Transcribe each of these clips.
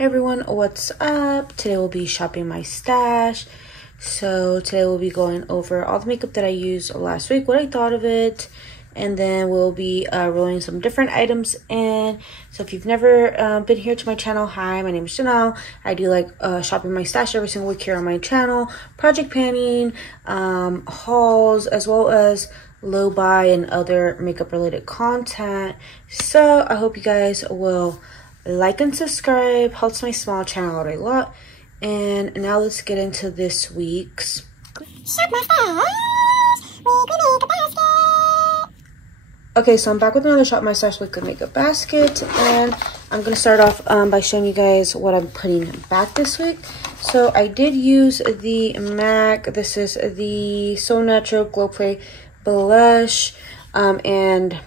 Hey everyone, what's up? Today we'll be shopping my stash. So today we'll be going over all the makeup that I used last week, what I thought of it, and then we'll be rolling some different items in. So if you've never been here to my channel, hi, my name is Janelle. I do like shopping my stash every single week here on my channel, project panning, hauls, as well as low buy and other makeup related content. So I hope you guys will like and subscribe, helps my small channel out a lot. And now let's get into this week's Shop My Stash Weekly Makeup Basket. Okay, so I'm back with another Shop My Stash Weekly Makeup Basket, and I'm gonna start off by showing you guys what I'm putting back this week. So I did use the MAC. This is the So Natural Glow Play blush, and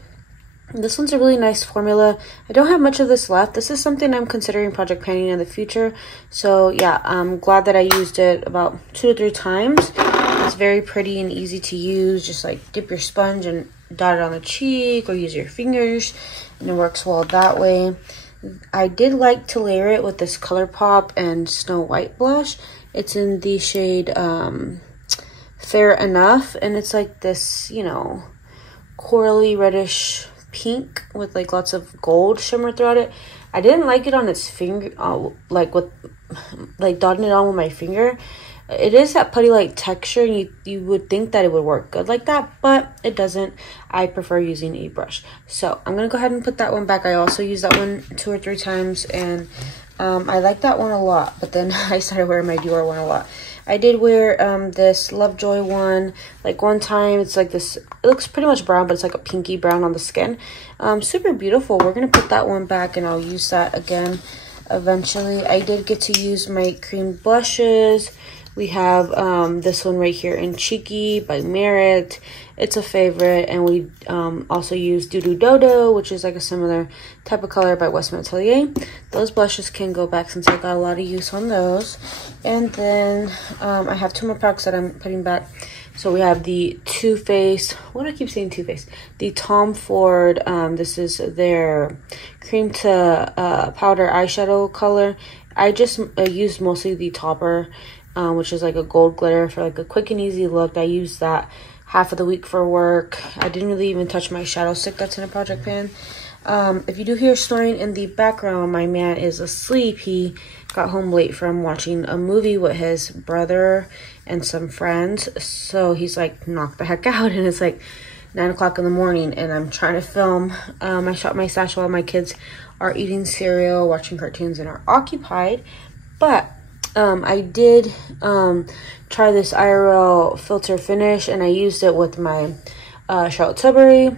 this one's a really nice formula. I don't have much of this left. This is something I'm considering project panning in the future. So yeah, I'm glad that I used it about 2 to 3 times. It's very pretty and easy to use. Just like dip your sponge and dot it on the cheek, or use your fingers, and it works well that way. I did like to layer it with this ColourPop and Snow White blush. It's in the shade Fair Enough, and it's like this, you know, corally reddish pink with like lots of gold shimmer throughout it. I didn't like it on its finger, like dotting it on with my finger. It is that putty like texture, and you would think that it would work good like that, but it doesn't. I prefer using a brush. So I'm gonna go ahead and put that one back. I also used that one 2 or 3 times, and I like that one a lot, but then I started wearing my Dior one a lot. I did wear this Lovejoy one like one time. It's like this, it looks pretty much brown, but it's like a pinky brown on the skin. Super beautiful. We're gonna put that one back, and I'll use that again eventually. I did get to use my cream blushes. We have this one right here in Cheeky by Merit. It's a favorite. And we also use Doo Doo Dodo, which is like a similar type of color by Westman Atelier. Those blushes can go back since I got a lot of use on those. And then I have 2 more products that I'm putting back. So we have the Too Faced, what do I keep saying Too Faced? The Tom Ford, this is their cream to powder eyeshadow color. I just used mostly the topper, which is like a gold glitter for like a quick and easy look. I used that half of the week for work. I didn't really even touch my shadow stick that's in a project pan. If you do hear snoring in the background, my man is asleep. He got home late from watching a movie with his brother and some friends. So he's like knocked the heck out, and it's like 9 o'clock in the morning, and I'm trying to film. I shot my stash while my kids are eating cereal, watching cartoons, and are occupied. But I did try this IRL filter finish, and I used it with my Charlotte Tilbury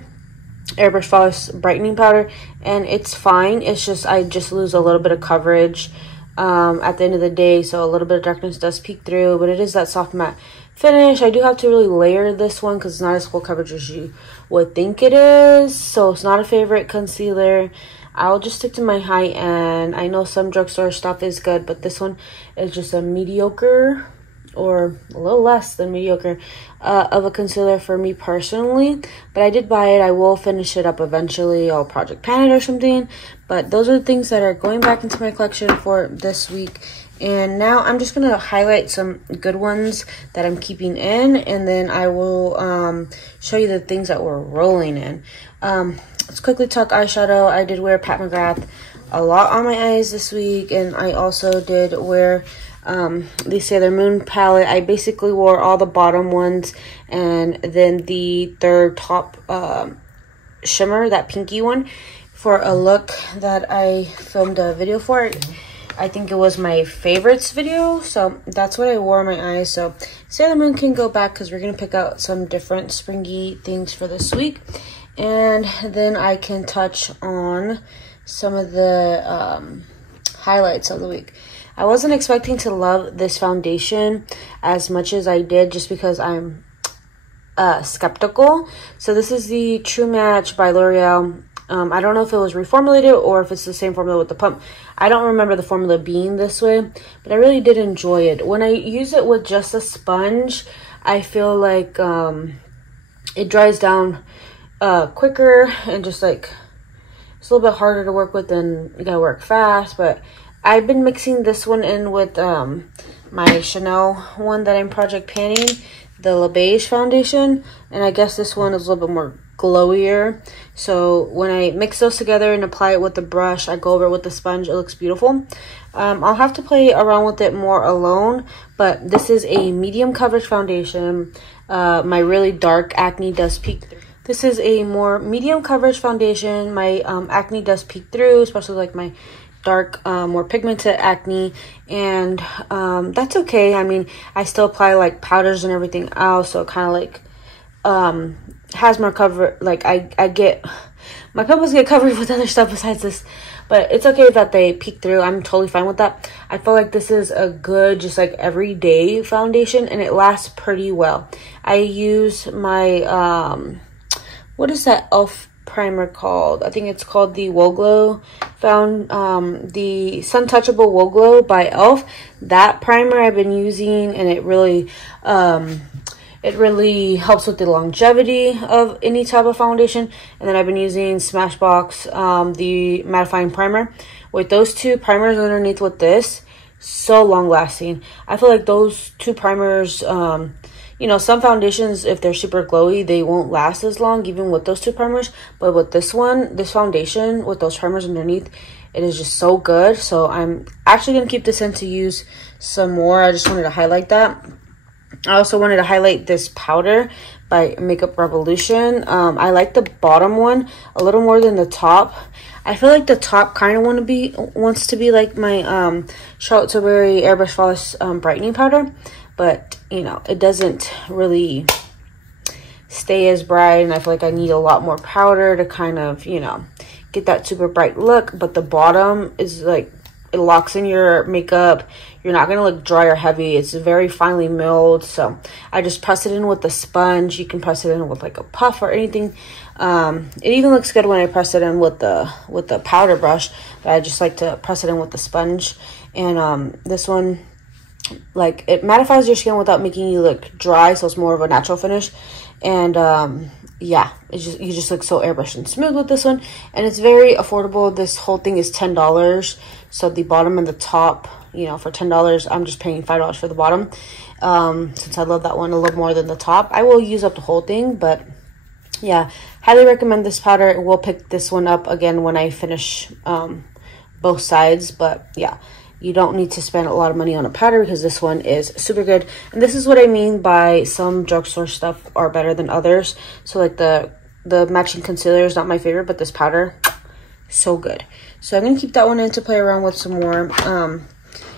Airbrush Flawless Brightening Powder, and it's fine. It's just I just lose a little bit of coverage at the end of the day, so a little bit of darkness does peek through, but it is that soft matte finish. I do have to really layer this one because it's not as full coverage as you would think it is, so it's not a favorite concealer. I'll just stick to my high end. I know some drugstore stuff is good, but this one is just a mediocre, or a little less than mediocre, of a concealer for me personally. But I did buy it. I will finish it up eventually. I'll project pan it or something. But those are the things that are going back into my collection for this week. And now I'm just going to highlight some good ones that I'm keeping in, and then I will show you the things that we're rolling in. Let's quickly talk eyeshadow. I did wear Pat McGrath a lot on my eyes this week, and I also did wear the Sailor Moon palette. I basically wore all the bottom ones, and then the third top shimmer, that pinky one, for a look that I filmed a video for. I think it was my favorites video, so that's what I wore on my eyes. So Sailor Moon can go back because we're going to pick out some different springy things for this week. And then I can touch on some of the highlights of the week. I wasn't expecting to love this foundation as much as I did, just because I'm skeptical. So this is the True Match by L'Oreal. I don't know if it was reformulated or if it's the same formula with the pump. I don't remember the formula being this way, but I really did enjoy it. When I use it with just a sponge, I feel like it dries down quicker, and just like it's a little bit harder to work with, and you gotta work fast. But I've been mixing this one in with my Chanel one that I'm project panning, the Le Beige foundation, and I guess this one is a little bit more glowier. So when I mix those together and apply it with the brush, I go over it with the sponge. It looks beautiful. I'll have to play around with it more alone, but this is a medium coverage foundation. My really dark acne does peek through. This is a more medium coverage foundation. My acne does peek through, especially like my dark, more pigmented acne, and that's okay. I mean, I still apply like powders and everything else, so it kind of like has more cover. Like I get my pimples get covered with other stuff besides this, but it's okay that they peek through. I'm totally fine with that. I feel like this is a good, just like everyday foundation, and it lasts pretty well. I use my what is that elf primer called? I think it's called the Woe Glow the Sun Touchable Woe Glow by elf. That primer I've been using, and it really helps with the longevity of any type of foundation. And then I've been using Smashbox the mattifying primer. With those two primers underneath with this, so long lasting. I feel like those two primers, you know, some foundations, if they're super glowy, they won't last as long, even with those two primers. But with this one, this foundation, with those primers underneath, it is just so good. So I'm actually going to keep this in to use some more. I just wanted to highlight that. I also wanted to highlight this powder by Makeup Revolution. I like the bottom one a little more than the top. I feel like the top kind of wants to be like my Charlotte Tilbury Airbrush Flawless brightening powder, but you know, it doesn't really stay as bright, and I feel like I need a lot more powder to kind of, you know, get that super bright look. But the bottom is like, it locks in your makeup. You're not gonna look dry or heavy. It's very finely milled, so I just press it in with the sponge. You can press it in with like a puff or anything. It even looks good when I press it in with the powder brush, but I just like to press it in with the sponge. And this one, like, it mattifies your skin without making you look dry, so it's more of a natural finish. And yeah, you just look so airbrushed and smooth with this one, and it's very affordable. This whole thing is $10, so the bottom and the top, you know, for $10, I'm just paying $5 for the bottom. Since I love that one a little more than the top, I will use up the whole thing. But yeah, highly recommend this powder. We'll pick this one up again when I finish both sides. But yeah, you don't need to spend a lot of money on a powder because this one is super good. And this is what I mean by some drugstore stuff are better than others. So like the matching concealer is not my favorite, but this powder, so good. So I'm gonna keep that one in to play around with some more.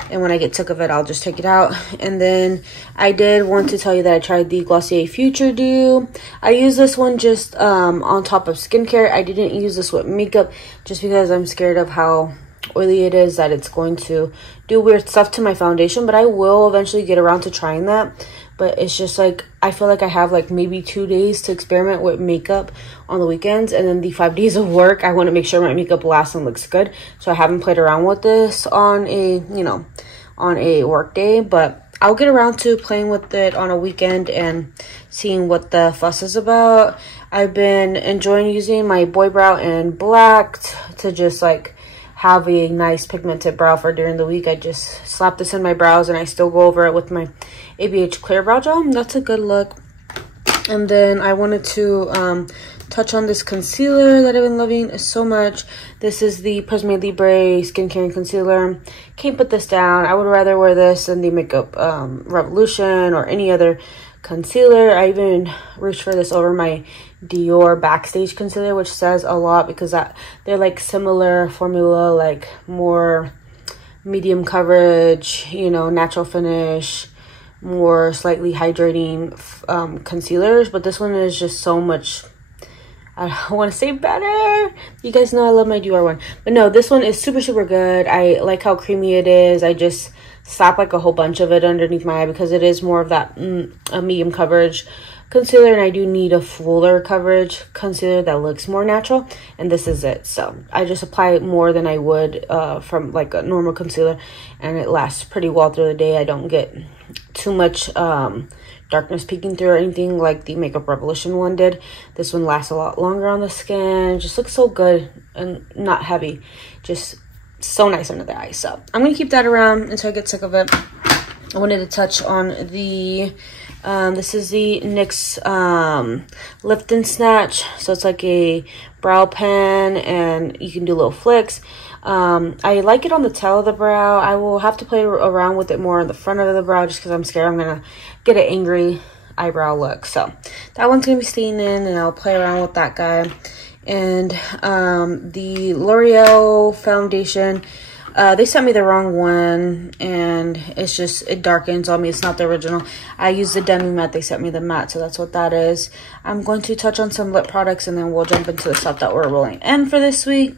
And when I get sick of it, I'll just take it out. And then I did want to tell you that I tried the Glossier Future Dew. I use this one just on top of skincare. I didn't use this with makeup just because I'm scared of how oily it is, that it's going to do weird stuff to my foundation. But I will eventually get around to trying that. But it's just like, I feel like I have like maybe 2 days to experiment with makeup on the weekends, and then the 5 days of work, I want to make sure my makeup lasts and looks good. So I haven't played around with this on a, you know, on a work day, but I'll get around to playing with it on a weekend and seeing what the fuss is about. I've been enjoying using my Boy Brow in black to just like have a nice pigmented brow for during the week. I just slap this in my brows, and I still go over it with my ABH Clear Brow Gel. That's a good look. And then I wanted to touch on this concealer that I've been loving so much. This is the Prisme Libre Skincare and Concealer. Can't put this down. I would rather wear this than the Makeup Revolution or any other concealer. I even reached for this over my Dior Backstage concealer, which says a lot because they're like similar formula, like more medium coverage, you know, natural finish, more slightly hydrating concealers. But this one is just so much, I want to say better. You guys know I love my Dior one, but no, this one is super good. I like how creamy it is. I just slap like a whole bunch of it underneath my eye because it is more of that a medium coverage concealer, and I do need a fuller coverage concealer that looks more natural, and this is it. So I just apply it more than I would from like a normal concealer, and it lasts pretty well through the day. I don't get too much darkness peeking through or anything like the Makeup Revolution one did. This one lasts a lot longer on the skin. Just looks so good and not heavy. Just so nice under the eyes. So I'm gonna keep that around until I get sick of it. I wanted to touch on the this is the NYX Lift and Snatch. So it's like a brow pen, and you can do little flicks. I like it on the tail of the brow. I will have to play around with it more on the front of the brow, just because I'm scared I'm gonna get an angry eyebrow look. So that one's gonna be staying in, and I'll play around with that guy. And the L'Oreal foundation, they sent me the wrong one, and it darkens on me. It's not the original. I used the demi matte. They sent me the matte, so that's what that is. I'm going to touch on some lip products, and then we'll jump into the stuff that we're rolling in for this week.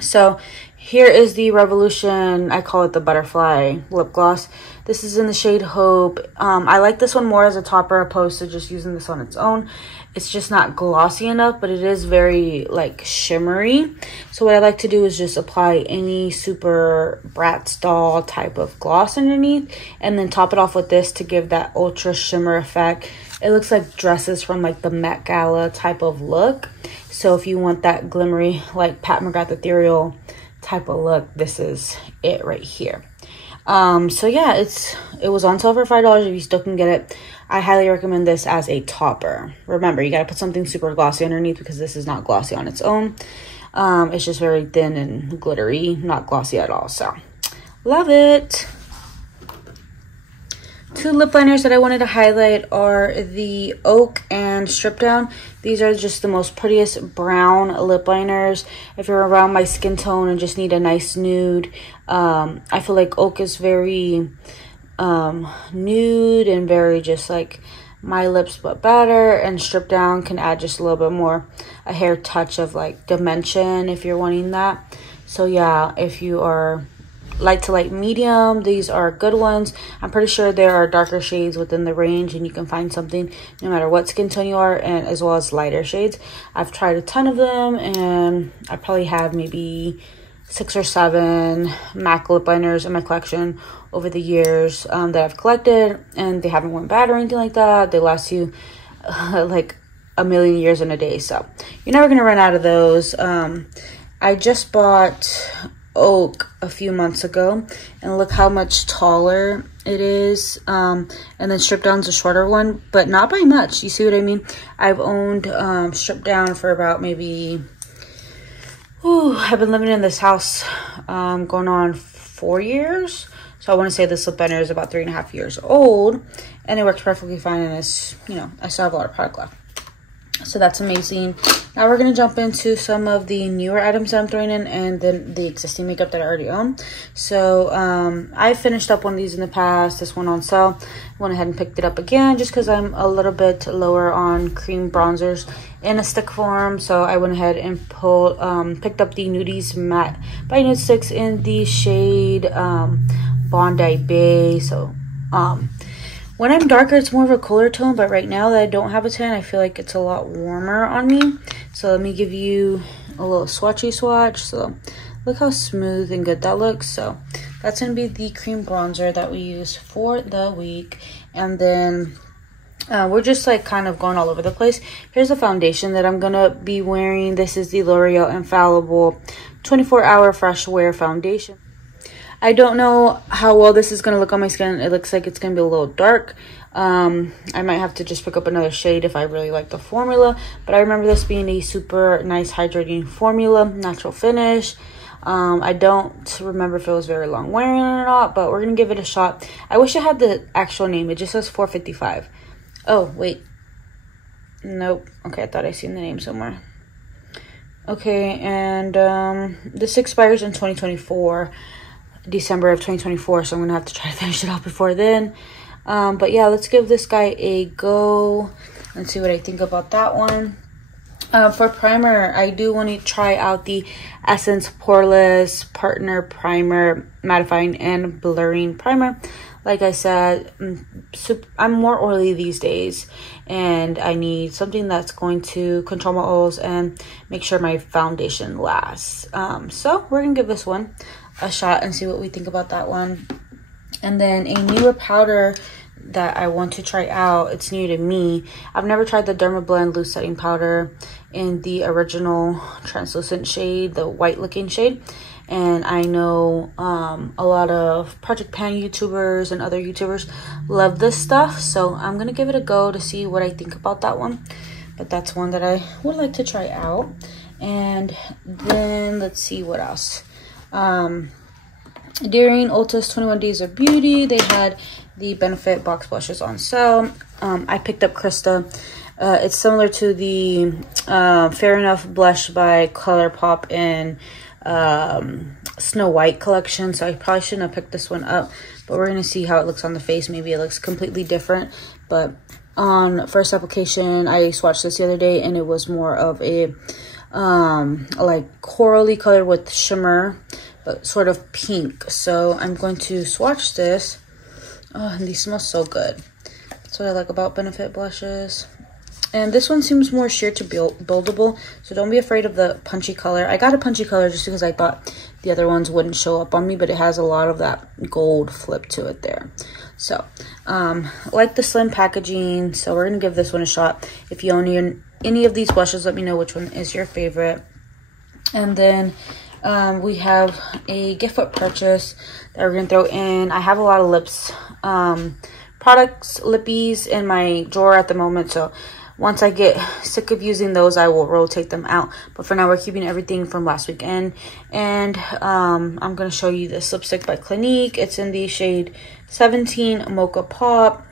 So here is the Revolution, I call it the Butterfly lip gloss. This is in the shade Hope. I like this one more as a topper opposed to just using this on its own. It's just not glossy enough, but it is very like shimmery. So what I like to do is just apply any super Bratz doll type of gloss underneath, and then top it off with this to give that ultra shimmer effect. It looks like dresses from like the Met Gala type of look. So if you want that glimmery, like Pat McGrath ethereal type of look, this is it right here. So yeah, it was on sale for $5 if you still can get it. I highly recommend this as a topper. Remember, you gotta put something super glossy underneath, because this is not glossy on its own. It's just very thin and glittery, not glossy at all. So love it. Two lip liners that I wanted to highlight are the Oak and Strip Down. These are just the most prettiest brown lip liners. If you're around my skin tone and just need a nice nude, I feel like Oak is very nude and very just like my lips but better, and Strip Down can add just a little bit more, a hair touch of like dimension if you're wanting that. So yeah, if you are light to light medium, these are good ones. I'm pretty sure there are darker shades within the range, and you can find something no matter what skin tone you are, and as well as lighter shades. I've tried a ton of them, and I probably have maybe 6 or 7 MAC lip liners in my collection over the years that I've collected, and they haven't went bad or anything like that. They last you like a million years in a day, so you're never gonna run out of those. I just bought Oak a few months ago, and look how much taller it is. And then Strip Down's a shorter one, but not by much. You see what I mean? I've owned Strip Down for about maybe, I've been living in this house going on 4 years. So I want to say this lip liner is about 3.5 years old, and it works perfectly fine, and it's, you know, I still have a lot of product left. So that's amazing. Now we're going to jump into some of the newer items that I'm throwing in, and then the existing makeup that I already own. So I finished up one of these in the past. This one on sale. Went ahead and picked it up again just because I'm a little bit lower on cream bronzers in a stick form. So I went ahead and picked up the Nudies Matte by Nude Sticks in the shade Bondi Bay. So when I'm darker, it's more of a cooler tone, but right now that I don't have a tan, I feel like it's a lot warmer on me. So let me give you a little swatchy swatch. So look how smooth and good that looks. So that's going to be the cream bronzer that we use for the week. And then we're just like kind of going all over the place. Here's the foundation that I'm going to be wearing. This is the L'Oreal Infallible 24-Hour Fresh Wear Foundation. I don't know how well this is going to look on my skin. It looks like it's going to be a little dark. I might have to just pick up another shade if I really like the formula. But I remember this being a super nice hydrating formula, natural finish. I don't remember if it was very long wearing or not, but we're going to give it a shot. I wish it had the actual name. It just says $4.55. Oh, wait. Nope. Okay, I thought I seen the name somewhere. Okay, and this expires in 2024. December of 2024, so I'm gonna have to try to finish it off before then. But yeah, let's give this guy a go and see what I think about that one. For primer, I do want to try out the Essence Poreless Partner Primer Mattifying and Blurring Primer. Like I said, I'm more oily these days, and I need something that's going to control my oils and make sure my foundation lasts. So we're gonna give this one a shot and see what we think about that one. And then a newer powder that I want to try out, it's new to me. I've never tried the Dermablend Loose Setting Powder in the original translucent shade, the white looking shade. and I know a lot of Project Pan YouTubers and other YouTubers love this stuff, so I'm gonna give it a go to see what I think about that one. But that's one that I would like to try out. And then let's see what else. During Ulta's 21 Days of Beauty, they had the Benefit box blushes on sale. I picked up Krista. It's similar to the Fair Enough blush by ColourPop and Snow White collection, so I probably shouldn't have picked this one up, but we're gonna see how it looks on the face. Maybe it looks completely different, but on first application, I swatched this the other day, and it was more of a like corally color with shimmer, but sort of pink. So I'm going to swatch this. Oh, and these smell so good. That's what I like about Benefit blushes. And this one seems more sheer to buildable, so don't be afraid of the punchy color. I got a punchy color just because I thought the other ones wouldn't show up on me, but it has a lot of that gold flip to it there. So, like the slim packaging, so we're going to give this one a shot. If you own any of these blushes, let me know which one is your favorite. And then we have a gift foot purchase that we're going to throw in. I have a lot of lips, products, lippies in my drawer at the moment, so once I get sick of using those, I will rotate them out. But for now, we're keeping everything from last weekend. And I'm going to show you this lipstick by Clinique. It's in the shade 17 Mocha Pop.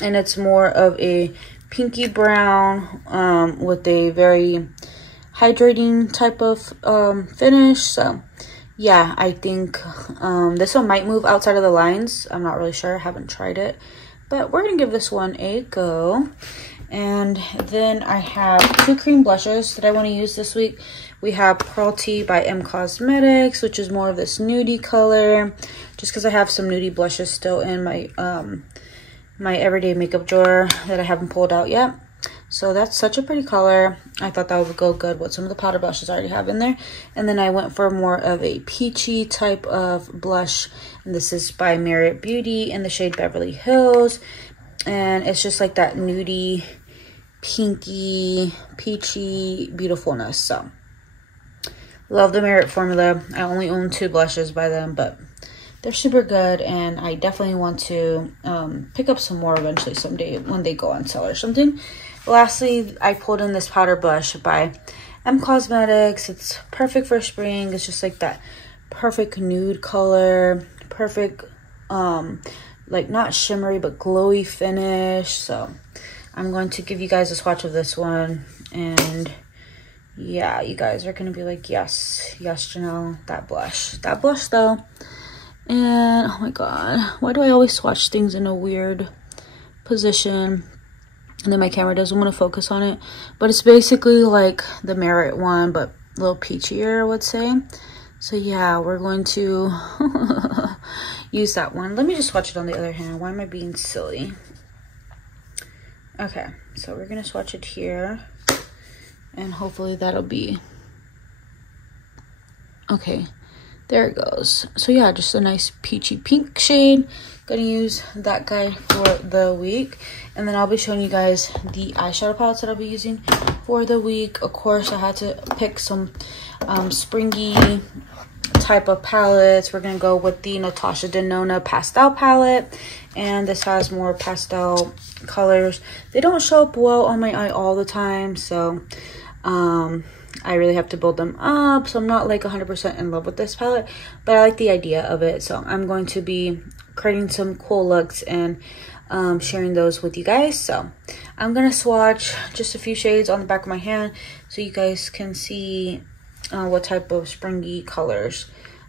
And it's more of a pinky brown with a very hydrating type of finish. So yeah, I think this one might move outside of the lines. I'm not really sure. I haven't tried it. But we're going to give this one a go. And then I have two cream blushes that I want to use this week. We have Pearl Tea by M Cosmetics, which is more of this nudie color. Just because I have some nudie blushes still in my my everyday makeup drawer that I haven't pulled out yet. So that's such a pretty color. I thought that would go good with some of the powder blushes I already have in there. And then I went for more of a peachy type of blush. And this is by Merit Beauty in the shade Beverly Hills. And it's just like that nudie, pinky, peachy beautifulness. So love the Merit formula. I only own 2 blushes by them, but they're super good, and I definitely want to pick up some more eventually someday when they go on sale or something. Lastly, I pulled in this powder blush by M Cosmetics. It's perfect for spring. It's just like that perfect nude color, perfect like not shimmery but glowy finish. So I'm going to give you guys a swatch of this one, and yeah, you guys are gonna be like, yes, Janelle, that blush though. And oh my god, why do I always swatch things in a weird position and then my camera doesn't want to focus on it? But it's basically like the Merit one, but a little peachier, I would say. So yeah, we're going to use that one. Let me just swatch it on the other hand. Why am I being silly? Okay, so we're gonna swatch it here, and hopefully that'll be okay. There it goes. So yeah, just a nice peachy pink shade. Gonna use that guy for the week, and then I'll be showing you guys the eyeshadow palettes that I'll be using for the week. Of course, I had to pick some springy type of palettes. We're gonna go with the Natasha Denona pastel palette, and this has more pastel colors. They don't show up well on my eye all the time, so I really have to build them up. So I'm not like 100% in love with this palette, but I like the idea of it. So I'm going to be creating some cool looks and sharing those with you guys. So I'm gonna swatch just a few shades on the back of my hand so you guys can see what type of springy colors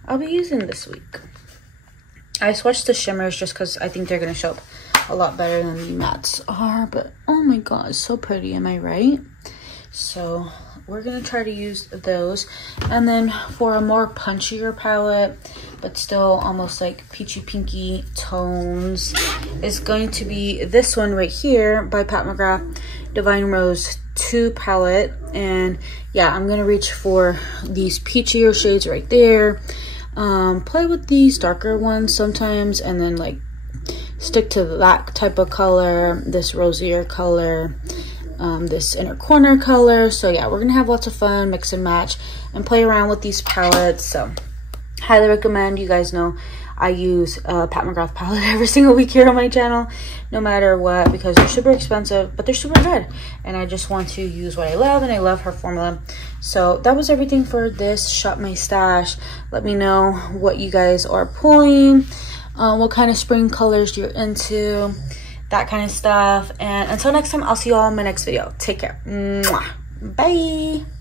I'll be using this week. I swatched the shimmers just because I think they're gonna show up a lot better than the mattes are, but oh my god, so pretty, am I right? So we're gonna try to use those. And then for a more punchier palette, but still almost like peachy pinky tones, is going to be this one right here by Pat McGrath, Divine Rose 2 palette. And yeah, I'm gonna reach for these peachier shades right there, play with these darker ones sometimes, and then like stick to that type of color, this rosier color. this inner corner color. So yeah, we're gonna have lots of fun, mix and match, and play around with these palettes. So highly recommend. You guys know I use a Pat McGrath palette every single week here on my channel, no matter what, because they're super expensive, but they're super good. And I just want to use what I love, and I love her formula. So that was everything for this Shop My Stash. Let me know what you guys are pulling, what kind of spring colors you're into, that kind of stuff. And until next time, I'll see you all in my next video. Take care. Mwah. Bye.